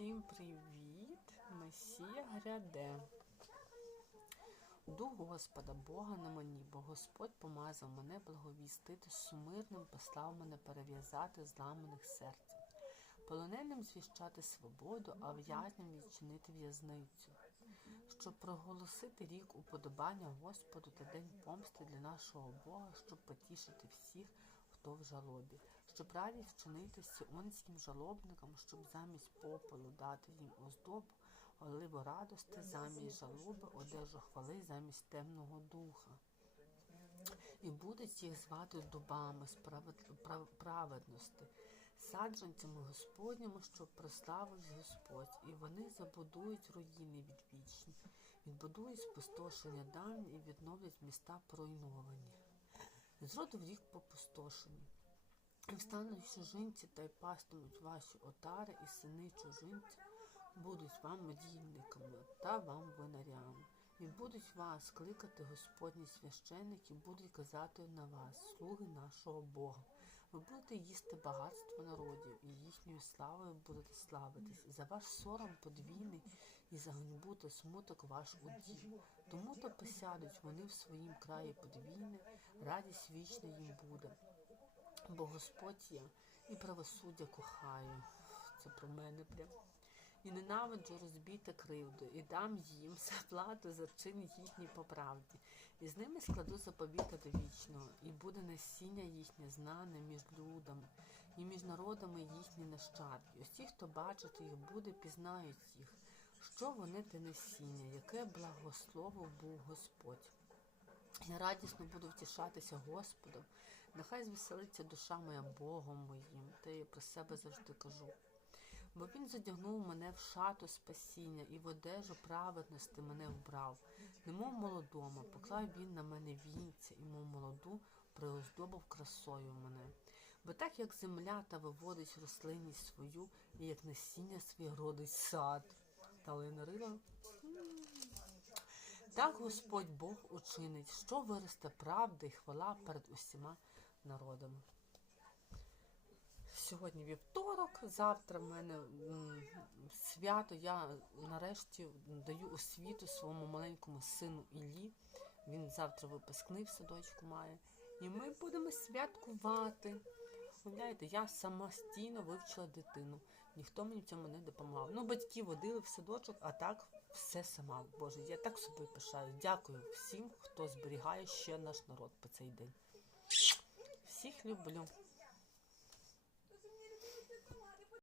Всім привіт! Месія гряде. Дух Господа, Бога на мені, бо Господь помазав мене благовістити сумирним, послав мене перев'язати зламаних серцем, полоненим звіщати свободу, а в'язням відчинити в'язницю, щоб проголосити рік уподобання Господу та день помсти для нашого Бога, щоб потішити всіх, хто в жалобі, щоб радість вчинити сіонським жалобникам, щоб замість попелу дати їм оздобу, оливу радости, замість жалоби, одежу хвали, замість темного духа. І будуть їх звати дубами праведності, саджанцями Господніми, щоб прославився Господь, і вони забудують руїни відвічні, відбудують спустошення давні і відновлять міста поруйновані. З роду в рік попустошені. І встануть чужинці та й пастимуть ваші отари, і сини чужинців будуть вам медійниками та вам винарями. І будуть вас кликати Господні священники, будуть казати на вас, слуги нашого Бога. Ви будете їсти багатство народів, і їхньою славою будете славитись. За ваш сором подвійний, і за ганьбу та смуток ваш удів. Тому то посядуть вони в своїм краї подвійне, радість вічна їм буде. Бо Господь я і правосуддя кохаю. Це про мене прям. І ненавиджу розбійте кривду, і дам їм заплату за чин їхній по правді. І з ними складу заповіта до вічного, і буде насіння їхнє знане між людами, і між народами їхні нащадки. Усі, хто бачити їх буде, пізнають їх, що вони те насіння, яке благословив був Господь. Я радісно буду втішатися Господом. Нехай звеселиться душа моя Богом моїм, та я про себе завжди кажу. Бо він задягнув мене в шату спасіння і в одежу праведності мене вбрав. Немов молодому, поклав він на мене вінця, і мов молоду приоздобив красою мене. Бо так як земля та виводить рослинність свою, і як насіння своє родить сад. Та Рила. Так Господь Бог учинить, що виросте правда і хвала перед усіма народами. Сьогодні вівторок, завтра в мене свято. Я нарешті даю освіту своєму маленькому сину Іллі. Він завтра випускний в садочку має. І ми будемо святкувати. Уявляєте, я самостійно вивчила дитину. Ніхто мені в цьому не допомагав. Ну, батьки водили в садочок, а так все сама. Боже, я так собі пишаю. Дякую всім, хто зберігає ще наш народ по цей день. Всіх люблю.